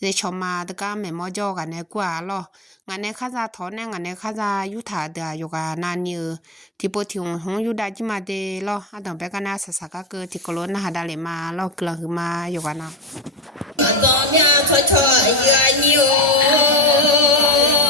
เรื่อชามาตัวก็ไม่มอเจอกันในยกว่าหรอกงานในข้าราชการเนี่ยงานในข้าราชการยุทธาเดียยุกันนานเยอะที่พอที่ห้องห้องอยูได้จิมาเดียร์หรอกอาตัวไปกันนะสักสักก็ที่กลัวน่าจะได้มาหรอกกลัวมายูกันนะู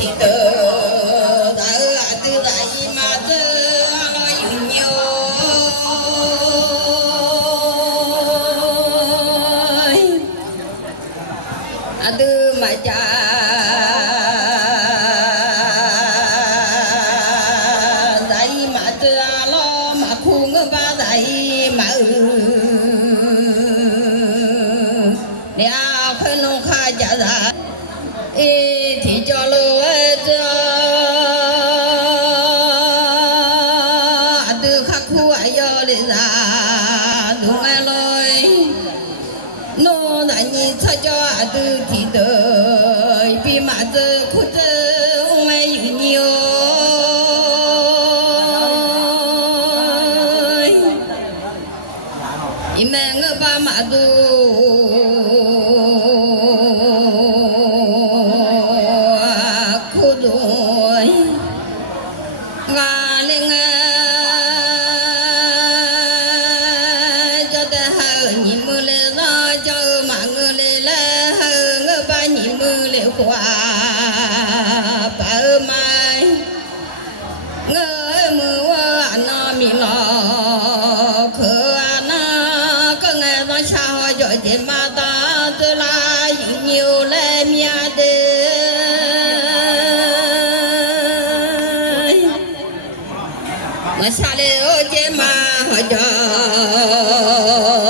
Chita 都记得。الحياه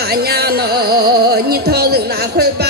大娘喽，你掏出哪块板？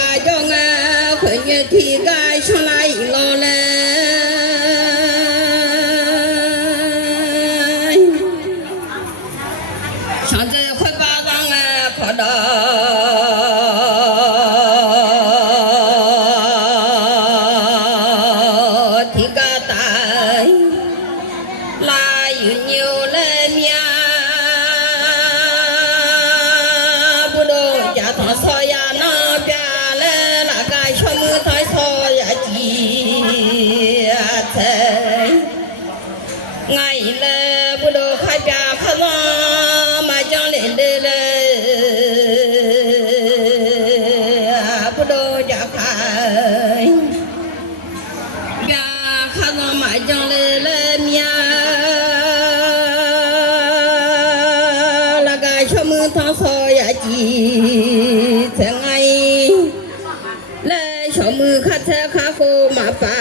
ชมือคัดแทคาโคมาปา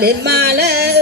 เล่นมาแล้ว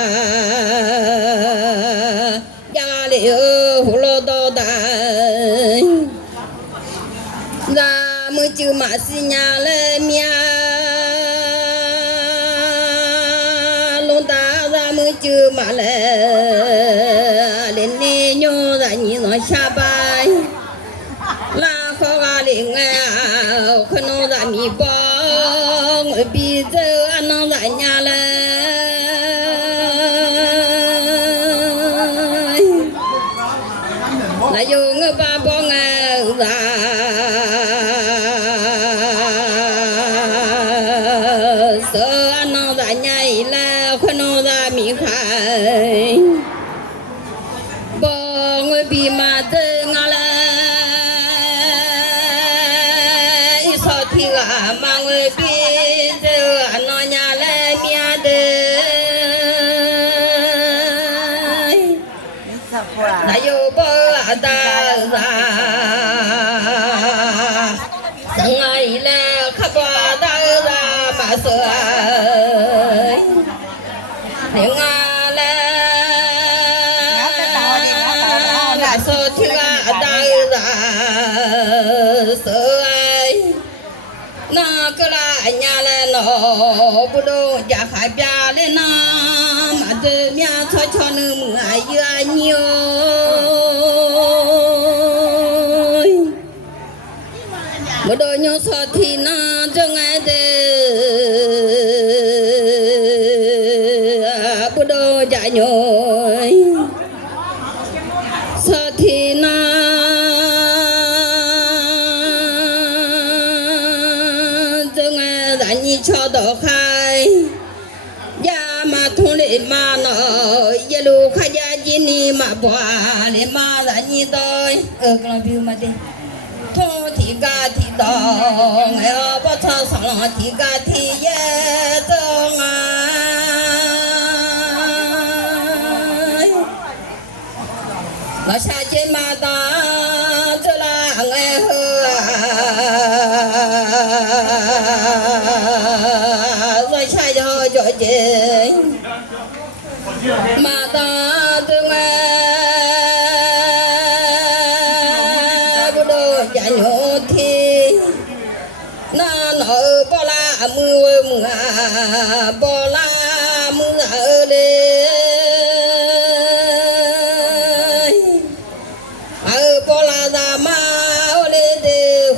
就马西尼勒米亚，大达们就马了，邻里牛仔你上班，拉祜阿林哎，困难在你帮，我比。色农在家伊来，苦农在米开。những a la la sơ thiên a da la ai na cơ la nhà la nọ bu đô già phải già lên na mà từ nhà thôi cho nữ mưa yêu anh yêu bu đô nhớ sơ thiên a cho 索提娜，中央达尼朝打开，雅玛通利玛诺，耶鲁卡雅吉尼玛布阿里玛达尼多，阿克拉比乌玛蒂，通提卡提东，阿波查桑洛提卡提耶东啊。我萨见玛丹这拉哎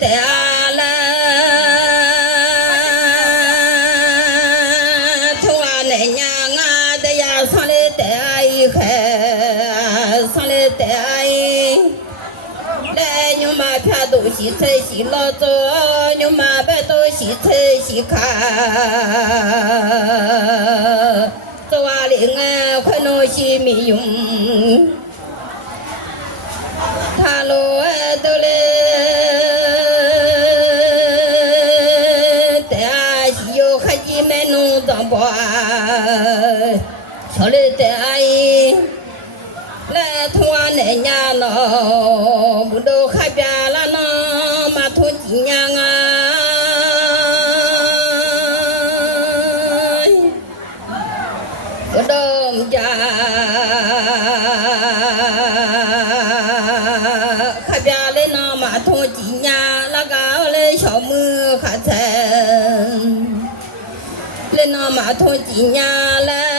得阿来上来上来来东西，才西老走，你妈买东西才西看，昨晚来年快弄西没用。我晓阿姨，来托俺奶娘喽。来那马桶几年了？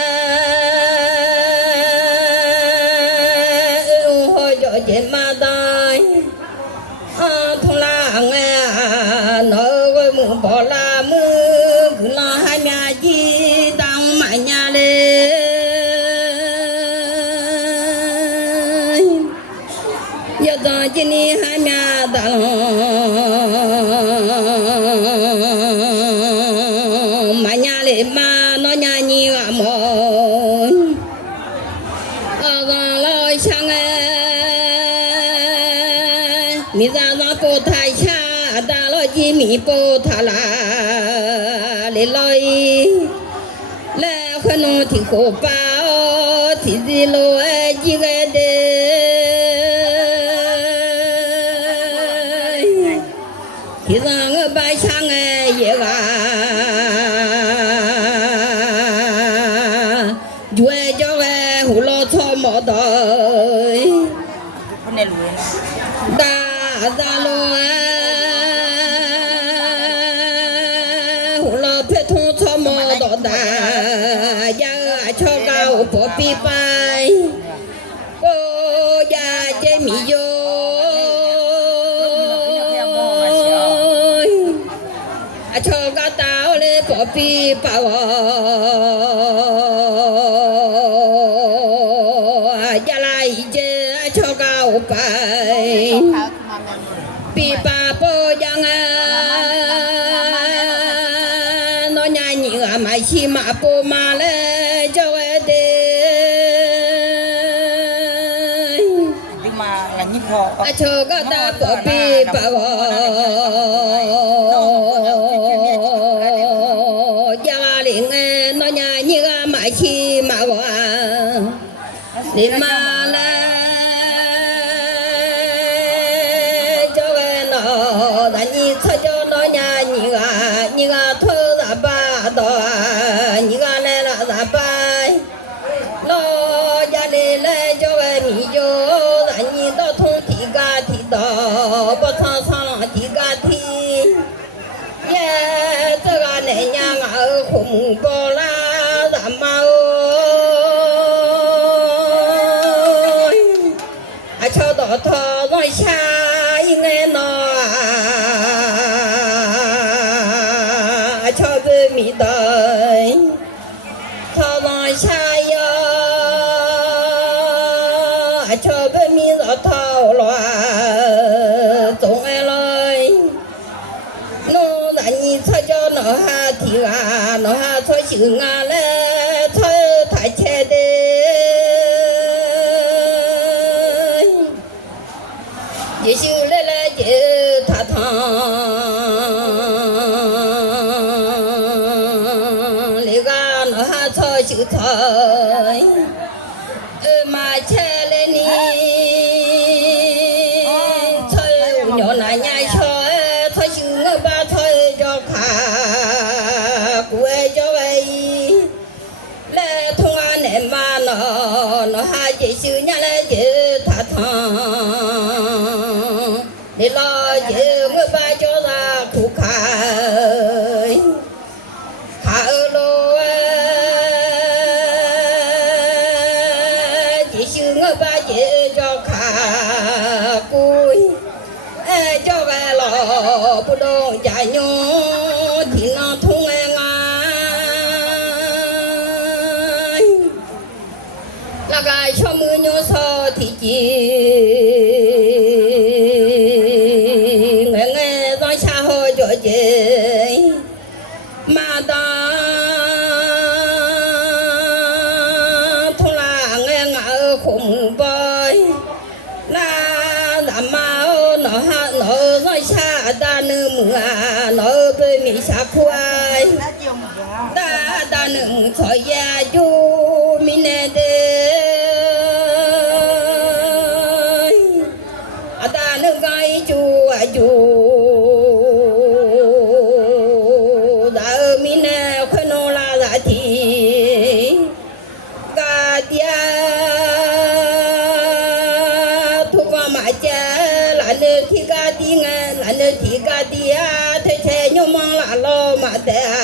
你瓦么？阿老乡哎，你在那不台茶，打了鸡米铺他拉里老伊，来喝浓甜苦包，甜滴来。喂，胡罗托莫多，达扎罗，胡罗撇托托莫幺达，呀，托高不比拜，哦呀杰米哟，啊，吃高塔嘞波比再见，求告拜。别把。快交！敲个弥勒。就他。哈诺高沙丹姆啊，诺贝米萨库埃，丹丹姆索亚米内德。ೀ ನನ್ನ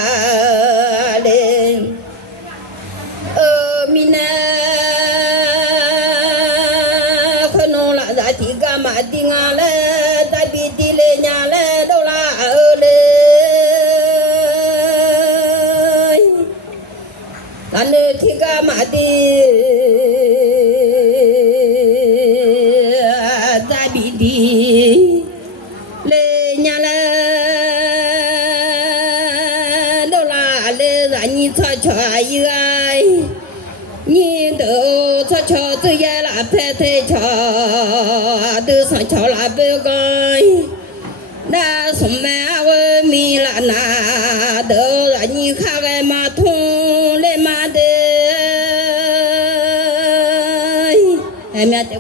Gracias.